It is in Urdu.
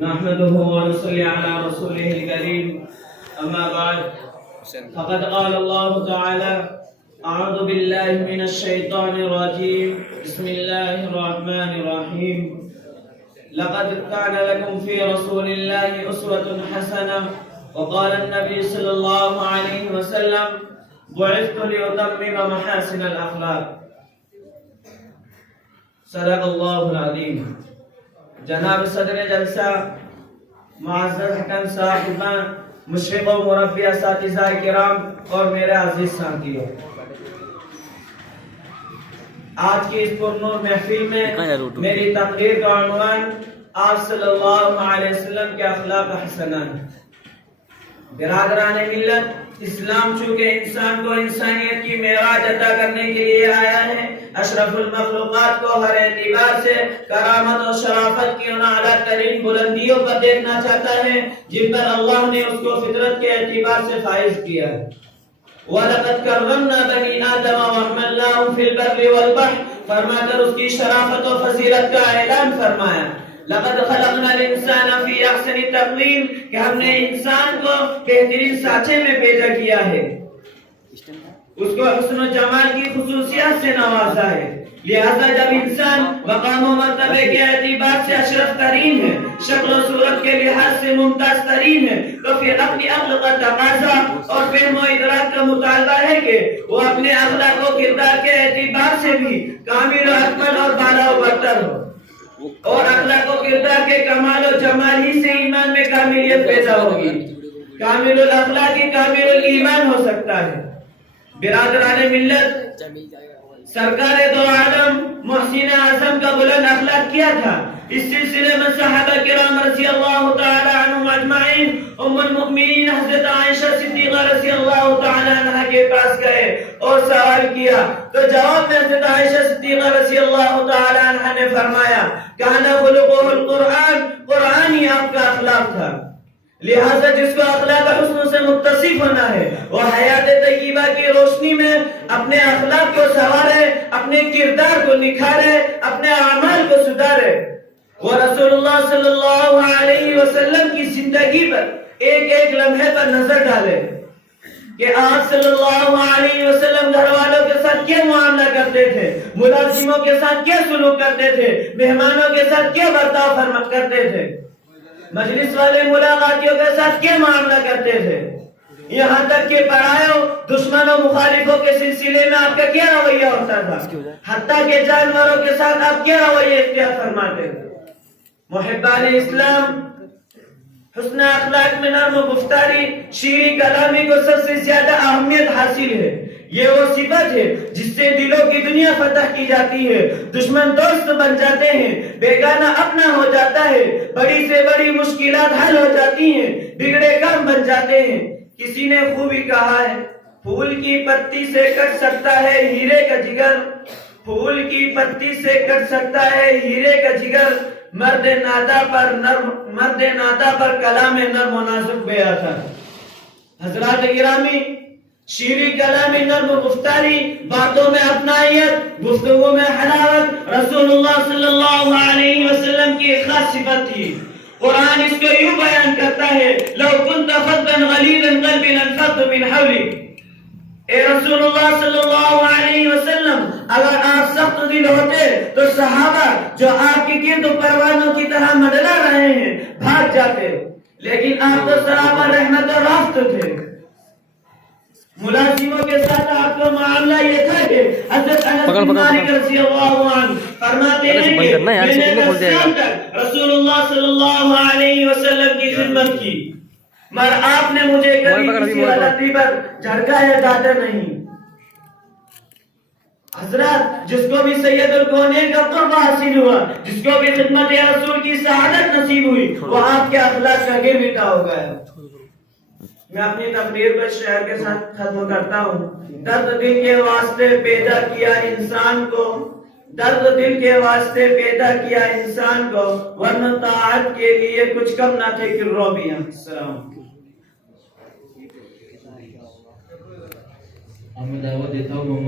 نحمده ونصلي على رسوله الكريم أما بعد فقد قال الله تعالى أعوذ بالله من الشيطان الرجيم بسم الله الرحمن الرحيم لقد كان لكم في رسول الله أسوة حسنة وقال النبي صلى الله عليه وسلم بعثت لأتمم محاسن الأخلاق صدق الله العظيم. جناب صدر جلسہ معزز حکم صاحبان مشرق و مربی اساتذہ کرام اور میرے عزیز ساتھیوں، آج کی اس پرنور محفل میں میری تقریر کا عنوان آپ صلی اللہ علیہ وسلم کے اخلاق حسنہ ہے۔ برادران ملت، اسلام چونکہ انسان کو انسانیت کی معراج عطا کرنے کے لیے آیا ہے، اشرف المخلوقات کو ہر اعتبار سے کرامت اور شرافت کی ان اعلیٰ ترین بلندیوں پر دیکھنا چاہتا ہے جن پر اللہ نے اس کو فطرت کے اعتبار سے فائز کیا ہے۔ وَلَقَدْ كَرَّمْنَا بَنِي آدَمَ وَحَمَلْنَاهُمْ فِي الْبَرِّ وَالْبَحْرِ فرما کر اس کی شرافت و فضیلت کا اعلان فرمایا۔ لقد خلقنا الانسان فی احسن تقویم کہ ہم نے انسان کو بہترین سانچے میں پیدا کیا ہے، اس کو حسن و جمال کی خصوصیات سے نوازا ہے، لہذا جب انسان مقام و مرتبے کے اعتبار سے اشرف ترین ہے، شکل و صورت کے لحاظ سے ممتاز ترین ہے، تو پھر اپنی عقل کا تقاضا اور فہم و ادراک کا مطالبہ ہے کہ وہ اپنے اخلاق و کردار کے اعتبار سے بھی کامل و اکمل اور بالا و برتر ہو، اور اخلاق و کردار کے کمال و جمال ہی سے ایمان میں کاملیت پیدا ہوگی۔ کامل الاخلاق کامل الایمان ہو سکتا ہے۔ برادران ملت، سرکار دو عالم محسن اعظم کا بلند اخلاق کیا تھا؟ اس سلسلے میں صحابہ کرام رضی اللہ تعالی عنہم اجمعین ام المؤمنین حضرت عائشہ صدیقہ رضی اللہ تعالی عنہ کے پاس گئے اور سوال کیا، تو جواب میں حضرت عائشہ صدیقہ رضی اللہ تعالی عنہ نے فرمایا کان خلقہ القرآن، قرآن ہی آپ کا اخلاق تھا، لہذا جس کو اخلاق حسن سے متصف ہونا ہے وہ حیات طیبہ کی روشنی میں اپنے اخلاق کو سنوارے، اپنے کردار کو نکھارے، اپنے اعمال کو سدھارے۔ وہ رسول اللہ صلی اللہ علیہ وسلم کی زندگی پر ایک ایک لمحے پر نظر ڈالے کہ آپ صلی اللہ علیہ وسلم گھر والوں کے ساتھ کیا معاملہ کرتے تھے، ملازموں کے ساتھ کیا سلوک کرتے تھے، مہمانوں کے ساتھ کیا برتاؤ کرتے تھے، مجلس والے ملاقاتیوں کے ساتھ کیا معاملہ کرتے تھے، یہاں تک کہ پرایوں، دشمنوں، مخالفوں کے سلسلے میں آپ کا کیا رویہ ہوتا تھا، حتیٰ کہ جانوروں کے ساتھ آپ کیا رویہ اختیار فرماتے تھے۔ محبان اسلام، حسن اخلاق میں نرم و گفتاری، شیریں کلامی کو سب سے زیادہ اہمیت حاصل ہے۔ یہ وہ صفت ہے جس سے دلوں کی دنیا فتح کی جاتی ہے، دشمن دوست بن جاتے ہیں، بیگانہ اپنا ہو جاتا ہے، بڑی سے بڑی مشکلات حل ہو جاتی ہیں، بگڑے کام بن جاتے ہیں۔ کسی نے خوبی کہا ہے پھول کی پتی سے کٹ سکتا ہے ہیرے کا جگر، پھول کی پتی سے کٹ سکتا ہے ہیرے کا جگر، مرد نادا پر کلام نرم و نازک بیان تھا۔ حضرات گرامی، شیریں کلامی، نرم گفتاری، باتوں میں اپنائیت، گفتگو میں حلاوت رسول اللہ صلی اللہ علیہ وسلم کی ایک خاص صفت تھی۔ قرآن اس کو یوں بیان کرتا ہے لو كنت فظا غلیظ القلب لانفضوا من حولک، اے رسول اللہ صلی اللہ علیہ وسلم، اگر آپ سخت دل ہوتے تو صحابہ جو آپ کے گرد پروانوں کی طرح منڈلا رہے ہیں بھاگ جاتے، لیکن آپ تو سرابر رحمت اور رافت تھے۔ ملازموں کے ساتھ آپ کا معاملہ یہ تھا کہ حضرت انس بن مالک رضی اللہ عنہ فرماتے ہیں کہ میں نے 10 سال تک رسول اللہ صلی اللہ علیہ وسلم کی خدمت کی، مگر آپ نے مجھے کبھی کسی غلطی پر جھڑکا یا ڈانٹا نہیں۔ حضرات، جس کو بھی سید الکونین کا قرب حاصل ہوا، جس کو بھی خدمت رسول کی سعادت نصیب ہوئی، وہ آپ کے اخلاق کا گر مٹا ہو گیا۔ میں اپنی تقریر کو شعر کے ساتھ ختم کرتا ہوں۔ درد دل کے واسطے پیدا کیا انسان کو، درد دل کے واسطے پیدا کیا انسان کو، ورنہ طاعت کے لیے کچھ کم نہ تھے کروبیاں۔ السلام میں دعوت دیتا ہوں